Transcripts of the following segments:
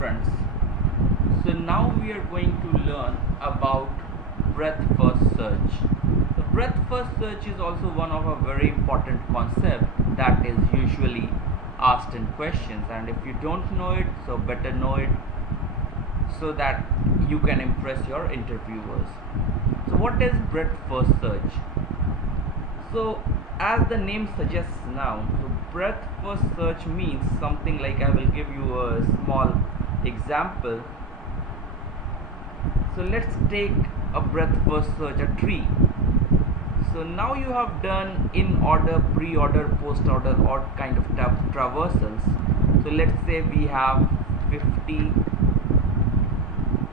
Friends, so now we are going to learn about breadth first search. The breadth first search is also one of a very important concept that is usually asked in questions, and if you don't know it, so better know it so that you can impress your interviewers. So what is breadth first search? So as the name suggests now, so breadth first search means something like, I will give you a small example. So let's take a breadth first search, a tree. So now you have done in order, pre-order, post-order, or kind of traversals. So let's say we have 50,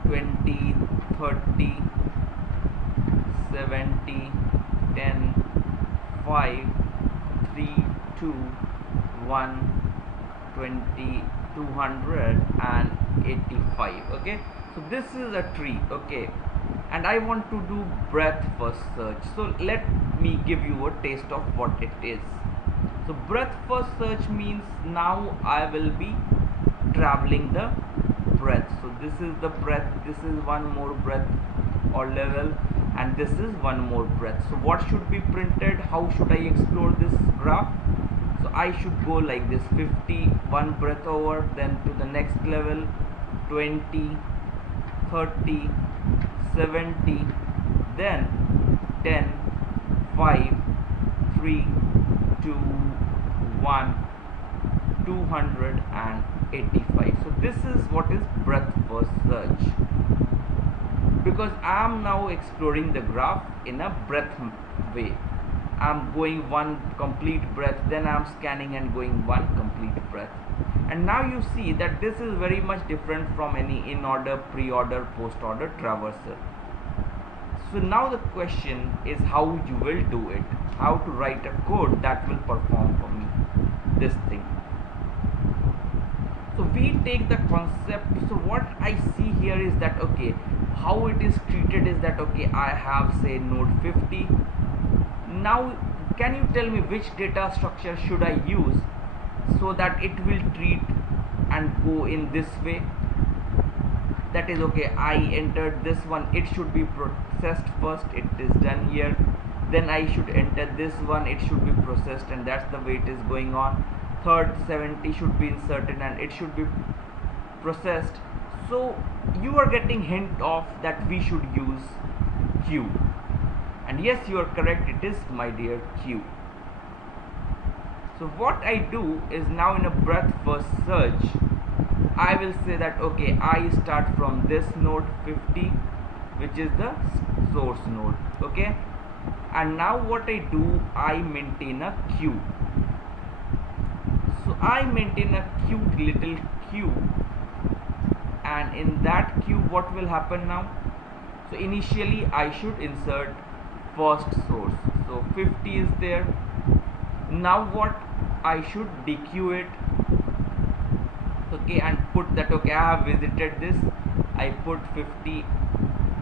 20, 30, 70, 10, 5, 3, 2, 1, 20, 285. Okay, so this is a tree. Okay, and I want to do breadth first search. So let me give you a taste of what it is. So breadth first search means now I will be traveling the breadth. So this is the breadth, this is one more breadth or level, and this is one more breadth. So what should be printed? How should I explore this graph? So I should go like this: 50, one breadth over, then to the next level, 20, 30, 70, then 10, 5, 3, 2, 1, 285. So this is what is breadth first search, because I am now exploring the graph in a breadth way. I'm going one complete breadth, then I'm scanning and going one complete breadth. And now you see that this is very much different from any in order, pre-order, post-order traversal. So now the question is how you will do it, how to write a code that will perform for me this thing. So we take the concept. So what I see here is that, okay, how it is treated is that, okay, I have say node 50. Now can you tell me which data structure should I use so that it will treat and go in this way? That is, okay, I entered this one, it should be processed first, it is done here. Then I should enter this one, it should be processed, and that's the way it is going on. Third 70 should be inserted and it should be processed. So you are getting hint of that we should use queue. And yes, you are correct, it is, my dear, queue. So what I do is now in a breadth first search, I will say that, okay, I start from this node 50, which is the source node. Okay, and now what I do, I maintain a queue. So I maintain a cute little queue, and in that queue what will happen now? So initially I should insert first source, so 50 is there. Now what, I should dequeue it, okay, and put that, okay, I have visited this, I put 50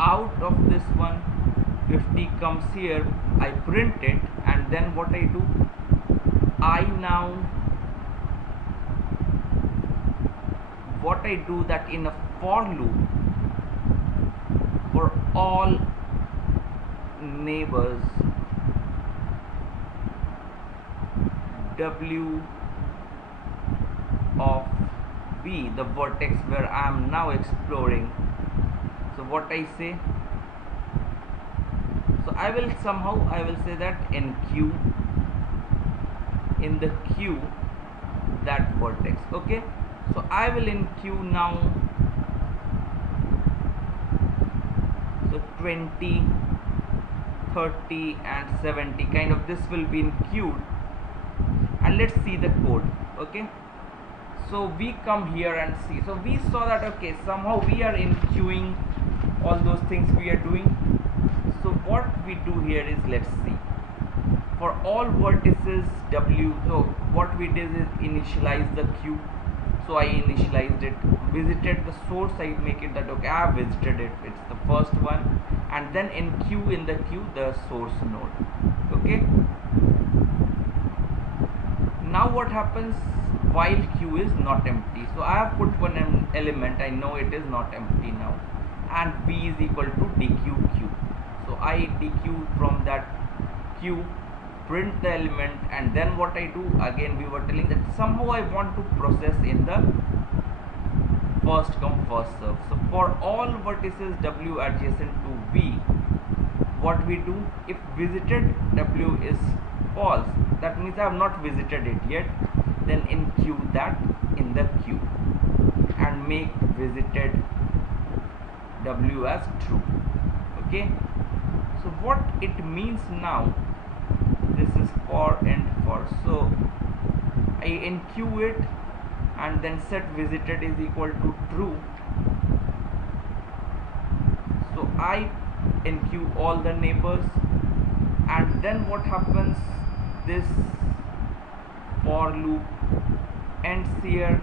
out of this one, 50 comes here, I print it, and then what I do, what I do that in a for loop for all neighbors W of B, the vertex where I am now exploring. So what I say, so I will say that in the queue that vertex. Okay, so I will in queue now, so 20, 30 and 70, kind of this will be in queued. And let's see the code. Okay, so we come here and see, so we saw that, okay, somehow we are in queuing all those things we are doing. So what we do here is, let's see, for all vertices W, so what we did is initialize the queue. So I initialized it, visited the source, I make it that, okay, I have visited it, it's the first one, and then in the queue the source node. Okay, now what happens, while q is not empty. So I have put one element, I know it is not empty now, and v is equal to dq. So I dq from that q, print the element, and then what I do, again we were telling that somehow I want to process in the first come first serve. So for all vertices w adjacent to v, what we do, if visited w is false, that means I have not visited it yet, then enqueue that in the queue and make visited w as true. Okay, so what it means now, this is for and for, so I enqueue it and then set visited is equal to true. So I enqueue all the neighbors, and then what happens, this for loop ends here,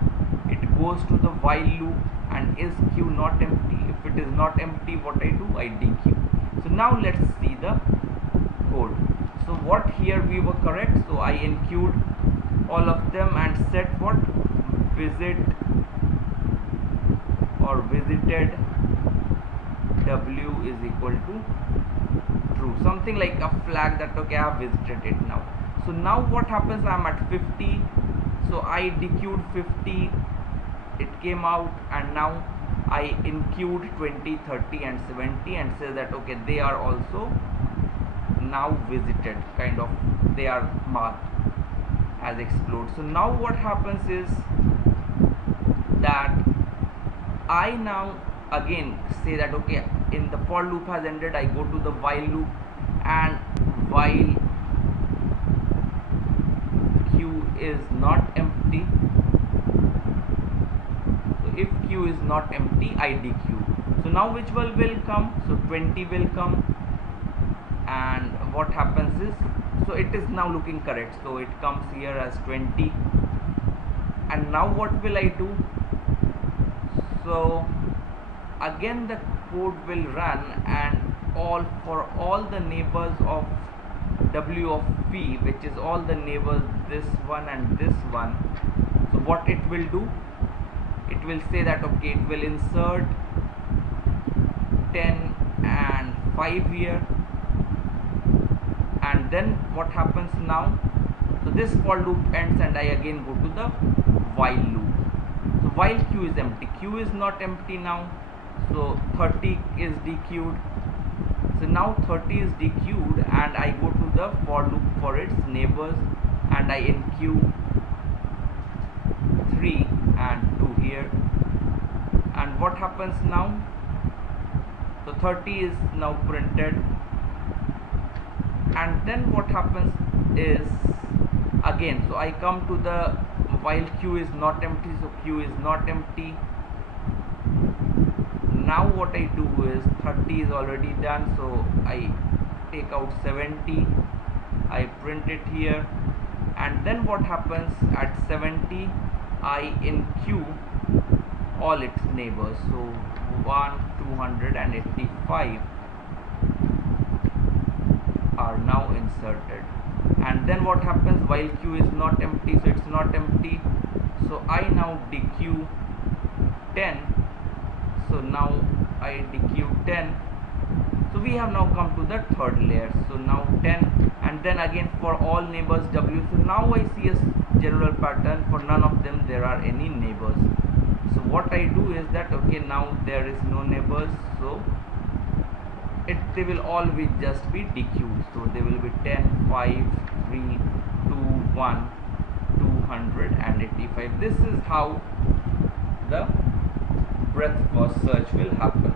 it goes to the while loop, and is q not empty? If it is not empty, what I do, I dequeue. So now let's see the code. So what here we were correct, so I enqueued all of them and set what, visit or visited w is equal to true, something like a flag that okay I have visited it now. So now what happens, I am at 50, so I dequeued 50, it came out, and now I enqueued 20, 30 and 70 and say that okay they are also now visited, kind of they are marked as explode. So now what happens is that I now again say that okay, in the for loop has ended, I go to the while loop, and while q is not empty, so if q is not empty, I dequeue. So now which one will come, so 20 will come, and what happens is, so it is now looking correct, so it comes here as 20, and now what will I do, so again the code will run, and all for all the neighbors of w of v, which is all the neighbors, this one and this one, so what it will do, it will say that okay, it will insert 10 and 5 here, and then what happens now, so this for loop ends and I again go to the while loop. So while q is empty, q is not empty now, so 30 is dequeued. So now 30 is dequeued, and I go to the for loop for its neighbors, and I enqueue 3 and 2 here, and what happens now, so 30 is now printed, and then what happens is again, so I come to the while q is not empty, so q is not empty. Now what I do is 30 is already done, so I take out 70, I print it here, and then what happens at 70, I enqueue all its neighbors, so 285 are now inserted, and then what happens, while q is not empty, so it's not empty, so I now dequeue 10, so now I dequeue 10, so we have now come to the third layer, so now 10, and then again for all neighbors w, so now I see a general pattern, for none of them there are any neighbors. So what I do is that okay, now there is no neighbors, so they will all be just be dequeued, so they will be 10, 5, 3, 2, 1, 285. This is how the breadth first search will happen.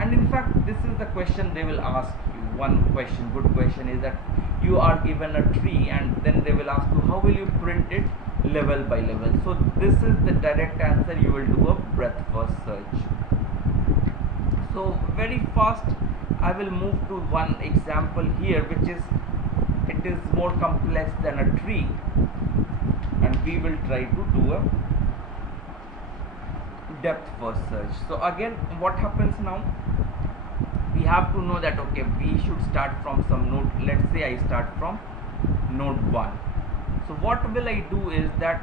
And in fact this is the question they will ask you. One question, good question, is that you are given a tree and then they will ask you how will you print it level by level. So this is the direct answer, you will do a breadth first search. So very fast I will move to one example here, which is, it is more complex than a tree, and we will try to do a depth first search. So again what happens now, we have to know that okay, we should start from some node. Let's say I start from node 1. So what will I do is that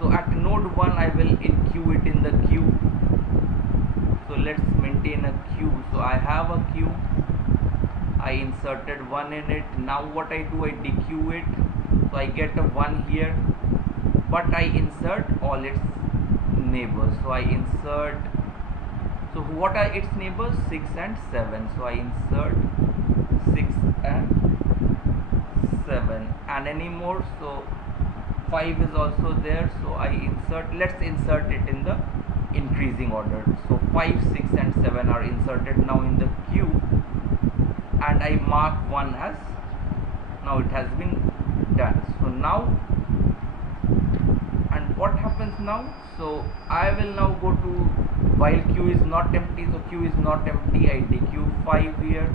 So at node 1 I will enqueue it in the queue. So let's maintain a queue. So I have a queue, I inserted 1 in it. Now what I do, I dequeue it, so I get a 1 here, but I insert all its neighbors. So I insert, so what are its neighbors? 6 and 7. So I insert 6 and 7, and any more, so 5 is also there. So I insert, let's insert it in the increasing order. So 5, 6 and 7 are inserted now in the queue, and I mark 1 as, now it has been done. So now, and what happens now? So I will now go to, while queue is not empty, so queue is not empty, I dequeue 5 here,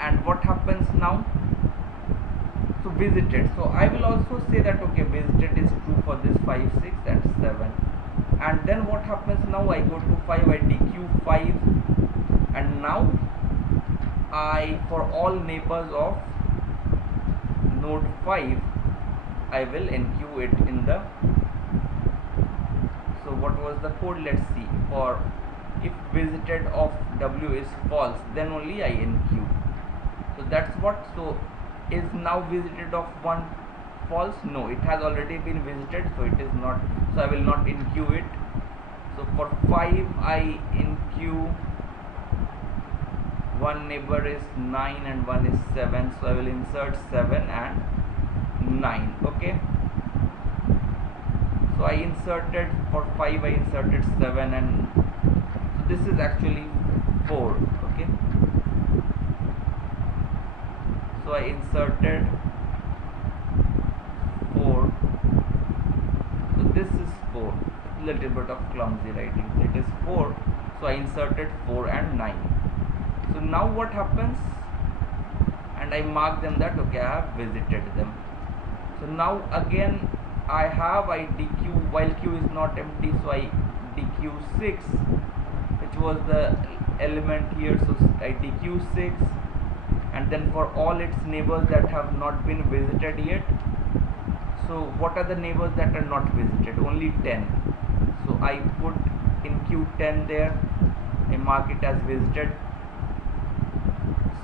and what happens now? So visited, so I will also say that okay, visited is true for this 5, 6 and 7. And then what happens now? I go to 5, I dequeue 5, and now I, for all neighbors of node 5, I will enqueue it in the, so what was the code? Let's see. For if visited of W is false, then only I enqueue. So that's what. So is now visited of 1 false? No, it has already been visited, so it is not, so I will not enqueue it. So for 5 I enqueue, one neighbor is 9 and one is 7, so I will insert 7 and 9. Okay, so I inserted, for 5 I inserted 7, and so this is actually 4. Okay, so I inserted 4, so this is 4, little bit of clumsy writing, so it is 4, so I inserted 4 and 9. So now what happens, and I mark them that okay, I have visited them. So now again I dequeue, while queue is not empty, so I dequeue 6, which was the element here, so I dequeue 6, and then for all its neighbors that have not been visited yet. So what are the neighbors that are not visited? Only 10. So I put in queue 10 there, I mark it as visited.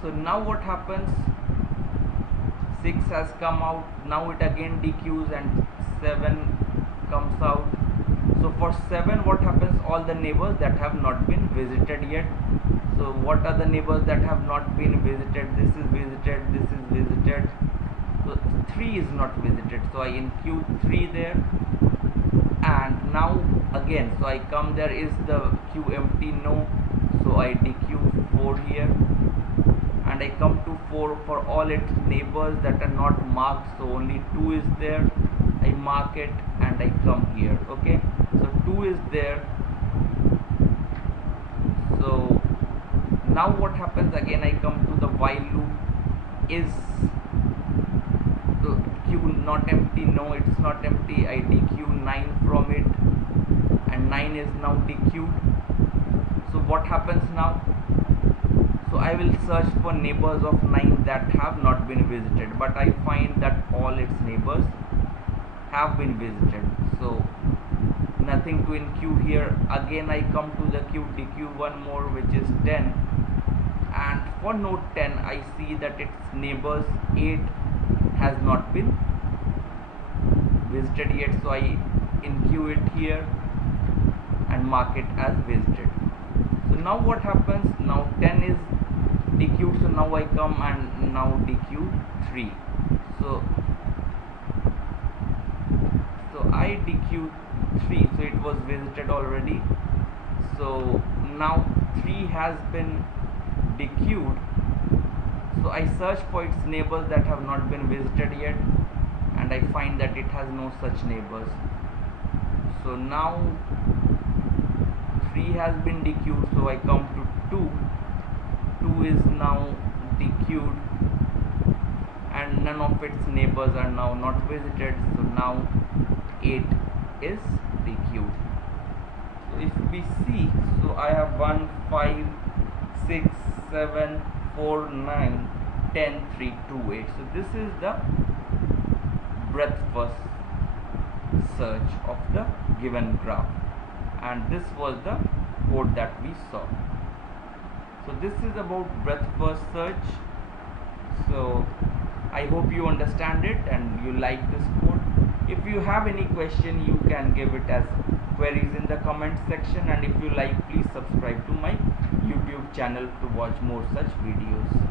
So now what happens, 6 has come out, now it again dequeues and 7 comes out. So for 7 what happens, all the neighbors that have not been visited yet. So what are the neighbors that have not been visited? This is visited, this is visited, so 3 is not visited, so I enqueue 3 there. And now again, so I come, there is the queue empty, no, so I dequeue 4 here, and I come to 4, for all its neighbors that are not marked, so only 2 is there, I mark it and I come here. Okay, so 2 is there. So now what happens, again I come to the while loop. Is the queue not empty? No, it's not empty. I dequeue 9 from it, and 9 is now dequeued. So what happens now? So I will search for neighbors of 9 that have not been visited, but I find that all its neighbors have been visited, so nothing to enqueue here. Again I come to the queue, dequeue one more, which is 10, and for node 10 I see that its neighbors 8 has not been visited yet, so I enqueue it here and mark it as visited. So now what happens, now 10 is dequeued, so now I come and now dequeue 3. So I dequeue 3, so it was visited already. So now 3 has been dequeued, so I search for its neighbors that have not been visited yet, and I find that it has no such neighbors. So now 3 has been dequeued, so I come to 2. 2 is now dequeued, and none of its neighbors are now not visited, so now 8 is dequeued. So if we see, so I have 1, 5, 6, 7, 4, 9, 10, 3, 2, 8. So this is the breadth first search of the given graph, and this was the code that we saw. So this is about breadth first search. So I hope you understand it and you like this code. If you have any question, you can give it as queries in the comment section, and if you like, please subscribe to my YouTube channel to watch more such videos.